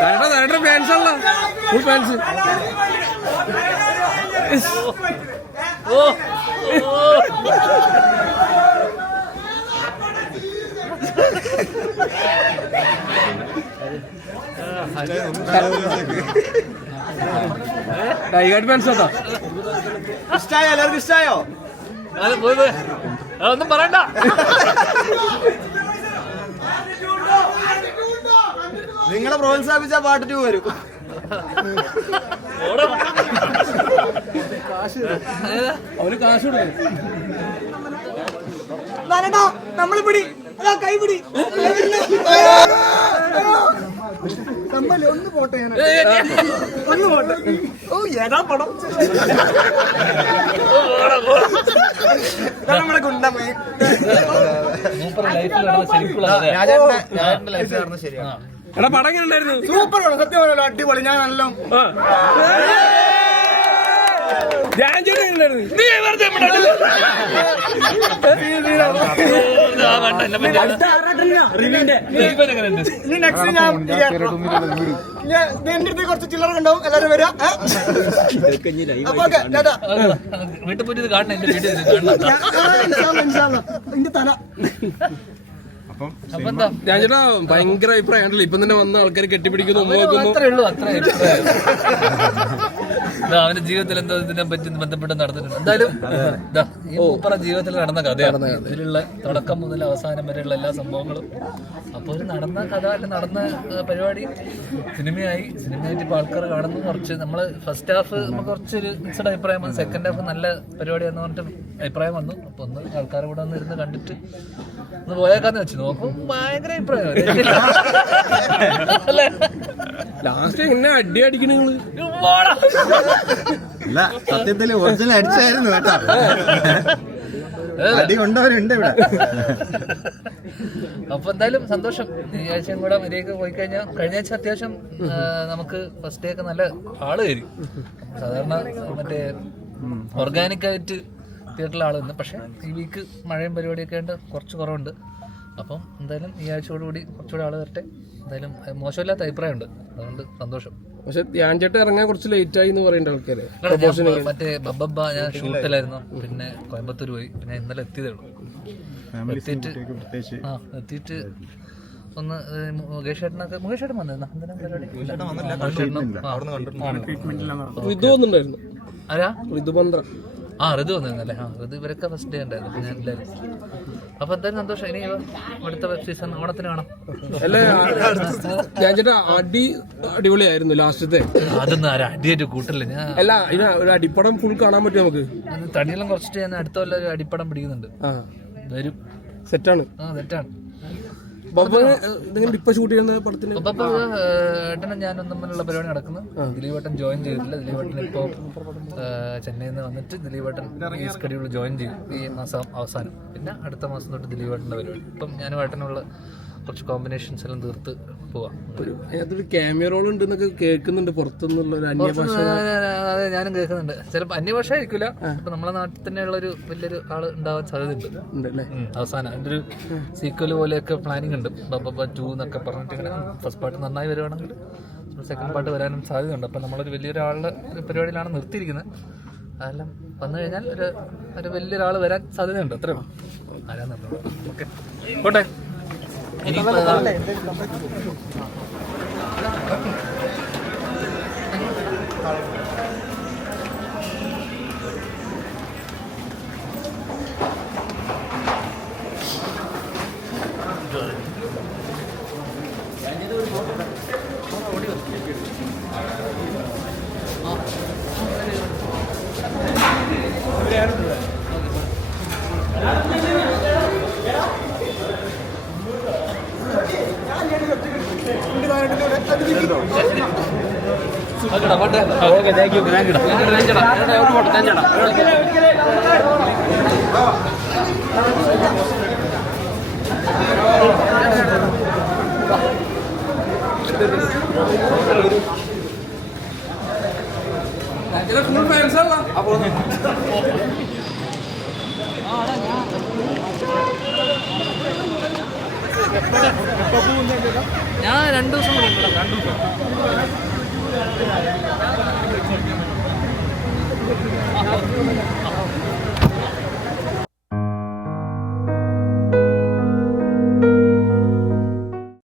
ധരണ്ട തരട്ടെ ഫാൻസ് അല്ല full fans ടൈഗാർഡ് fans അതാ ഇഷ്ടായോ? എല്ലാവർക്കും ഇഷ്ടായോ? അത് പോയി പോയി. അതൊന്നും പറയണ്ട. നിങ്ങളെ പ്രോത്സാഹിപ്പിച്ച പാട്ട് ടു വരും. ഓടാ. അവന് കാശ് കൊടുക്കും. നമ്മളെ പിടി. അതാ കൈ പിടി. തമ്മല്ലേ ഒന്ന് പോട്ടെ ഞാൻ ഒന്ന് പോട്ടെ. ഓ ഏതാ പടം ഇതാ നമ്മളെ ഗുണ്ടമ്മേ മൂപ്പര് ലൈഫിൽ നടന്ന ശരിക്കുള്ള കഥയാ. ഞാൻ നടന്നത് ശരിയാണ്. എടാ പടം എങ്ങനെ ഉണ്ടായിരുന്നു? സൂപ്പർ ആണ് സത്യം അടിപൊളി. ഞാൻ നല്ല എന്റെ അടുത്ത് കുറച്ച് ചില്ലറ ഉണ്ടാവും. ടാറ്റാ. വീട്ടിൽ പോയിട്ട് ഇത് കാണണം എന്റെ ഞാൻ- തല. ഭയങ്കര അഭിപ്രായം ഉണ്ടല്ലോ. ഇപ്പൊ തന്നെ വന്ന ആൾക്കാർ കെട്ടിപ്പിടിക്കുന്നു അവന്റെ ജീവിതത്തിൽ എന്തോ ഇതിനെ പറ്റി ബന്ധപ്പെട്ട് നടന്നിട്ടുണ്ട്. എന്തായാലും ഈ മൂപ്പറ ജീവിതത്തിൽ നടന്ന കഥയാണ് ഇതിലുള്ള തുടക്കം മുതൽ അവസാനം വരെയുള്ള എല്ലാ സംഭവങ്ങളും. അപ്പൊ ഒരു നടന്ന കഥ അല്ല നടന്ന പരിപാടി സിനിമയായി. സിനിമയായിട്ട് ഇപ്പൊ ആൾക്കാർ കാണുന്നു. കുറച്ച് നമ്മൾ ഫസ്റ്റ് ഹാഫ് നമുക്ക് കുറച്ചൊരു മിക്സഡ് അഭിപ്രായം വന്നു. സെക്കൻഡ് ഹാഫ് നല്ല പരിപാടിയാന്ന് പറഞ്ഞിട്ട് അഭിപ്രായം വന്നു. അപ്പൊ ഒന്ന് ആൾക്കാരെ കൂടെ ഒന്ന് ഇരുന്ന് കണ്ടിട്ട് ഒന്ന് പോയേക്കാന്ന് വെച്ച് നോക്കും. ഭയങ്കര അഭിപ്രായം. ലാസ്റ്റ് എന്നെ അടി അടിക്കണ നിങ്ങൾ. അല്ല സത്യത്തിൽ ഒറിജിനൽ അടിച്ചായിരുന്നു കേട്ടോ. അടി കൊണ്ടവരുണ്ട് ഇവിടെ. അപ്പൊ എന്തായാലും സന്തോഷം. ഈ ആഴ്ചയും കൂടെ മര്യാദയ്ക്ക് പോയി കഴിഞ്ഞാൽ കഴിഞ്ഞ ആഴ്ച അത്യാവശ്യം നമുക്ക് ഫസ്റ്റ് ഡേ ഒക്കെ നല്ല ആൾ കയറി സാധാരണ മറ്റേ ഓർഗാനിക് ആയിട്ട് തിയേറ്ററിൽ ആൾ വന്നു പക്ഷെ ഈ വീക്ക് മഴയും പരിപാടിയൊക്കെ ഉണ്ട് കുറച്ച് കുറവുണ്ട്. അപ്പം എന്തായാലും ഈ ആഴ്ചയോടുകൂടി കുറച്ചുകൂടി ആൾ വരട്ടെ. എന്തായാലും മോശമില്ലാത്ത അഭിപ്രായമുണ്ട്. അതുകൊണ്ട് സന്തോഷം. പക്ഷെ ധ്യാൻ ചേട്ടൻ ഇറങ്ങാൻ കുറച്ച് ലേറ്റ് ആയി എന്ന് പറയേണ്ട ആൾക്കാര്. ഞാൻ മറ്റേ ബബ്ബ ഞാൻ ഷൂട്ടിലായിരുന്നു പിന്നെ കോയമ്പത്തൂർ പോയി. പിന്നെ ഇന്നലെ എത്തിയതേ ഉള്ളൂ. എത്തിയിട്ട് ആ എത്തിയിട്ട് ഒന്ന് മുകേഷ് ചേട്ടനൊക്കെ മുകേഷ് ചേട്ടൻ വന്നിരുന്നു എന്തിനാ പരിപാടി? മുകേഷ് ചേട്ടനും, ആ. ഇത് വന്നിട്ടുണ്ടായിരുന്നു. ആരാ? ഋതുമന്ത്ര ആ ഋതു വന്നിരുന്നല്ലേ? ആ ഋതു ഇവരൊക്കെ ഫസ്റ്റ് ഡേ ഉണ്ടായിരുന്നു. ഞാൻ എല്ലാവരും അപ്പൊ എന്തായാലും സന്തോഷം. ഇനി അടുത്ത വെബ് സീസൺ ഓണത്തിന് കാണാം അല്ല ചേട്ടാ അടി അടിപൊളിയായിരുന്നു ലാസ്റ്റത്തെ. അതൊന്നും ആരും? അടിയായിട്ട് കൂട്ടില്ല ഞാൻ? അല്ല ഒരു അടിപ്പടം ഫുൾ കാണാൻ പറ്റും നമുക്ക്? തടിയെല്ലാം കുറച്ചിട്ട് ഞാൻ അടുത്ത കൊല്ലം ഒരു അടിപ്പടം പിടിക്കുന്നുണ്ട്. ആ. വരും. സെറ്റാണ് ആ ഇതിങ്ങനെ ഇപ്പൊ ഷൂട്ട് ചെയ്യുന്ന പടത്തിന്? അപ്പൊ ഏട്ടനും ഞാനും തമ്മിലുള്ള പരിപാടി നടക്കുന്നു. ദിലീപ് ഏട്ടൻ ജോയിൻ ചെയ്തിട്ടില്ല. ദിലീപ് ഏട്ടൻ ഇപ്പോ ചെന്നൈയിൽ നിന്ന് വന്നിട്ട് ദിലീപ് ഏട്ടൻ ഈ സ്കെഡ്യൂൾ ജോയിൻ ചെയ്യും ഈ മാസം അവസാനം. പിന്നെ അടുത്ത മാസം തൊട്ട് ദിലീപ് ഏട്ടന്റെ പരിപാടി. ഇപ്പം ഞാനും ഏട്ടനുള്ള കുറച്ച് കോമ്പിനേഷൻസ് എല്ലാം തീർത്ത് പോവാം. ഒരു അതിനകത്തൊരു ക്യാമിയ റോൾ ഉണ്ട് എന്നൊക്കെ കേൾക്കുന്നുണ്ട് പുറത്തുനിന്നുള്ള ഒരു അന്യഭാഷ അതെ ഞാനും കേൾക്കുന്നുണ്ട്. ചിലപ്പോൾ അന്യഭാഷ ആയിരിക്കില്ല ഇപ്പൊ നമ്മളെ നാട്ടിൽ തന്നെയുള്ള ഒരു വലിയൊരു ആൾ ഉണ്ടാവാൻ സാധ്യതയുണ്ട്. അവസാനം അതിന്റെ ഒരു സീക്വൽ പോലെയൊക്കെ പ്ലാനിങ് ഉണ്ട്. ബബ്ബ ടു എന്നൊക്കെ പറഞ്ഞിട്ട് ഇങ്ങനെ ഫസ്റ്റ് പാർട്ട് നന്നായി വരുവാണെങ്കിൽ സെക്കൻഡ് പാർട്ട് വരാനും സാധ്യതയുണ്ട്. അപ്പം നമ്മളൊരു വലിയൊരാളുടെ ഒരു പരിപാടിയിലാണ് നിർത്തിയിരിക്കുന്നത്. അതെല്ലാം വന്നു കഴിഞ്ഞാൽ ഒരു ഒരു വലിയൊരാൾ വരാൻ സാധ്യതയുണ്ട്. അത്രേ ആരാന്നുള്ളത് ഓക്കെ. പോട്ടെ. Good. ഫുൾ ഫാൻസ് അല്ല? ആ ഞാൻ രണ്ടു ദിവസം രണ്ടു ദിവസം. thank you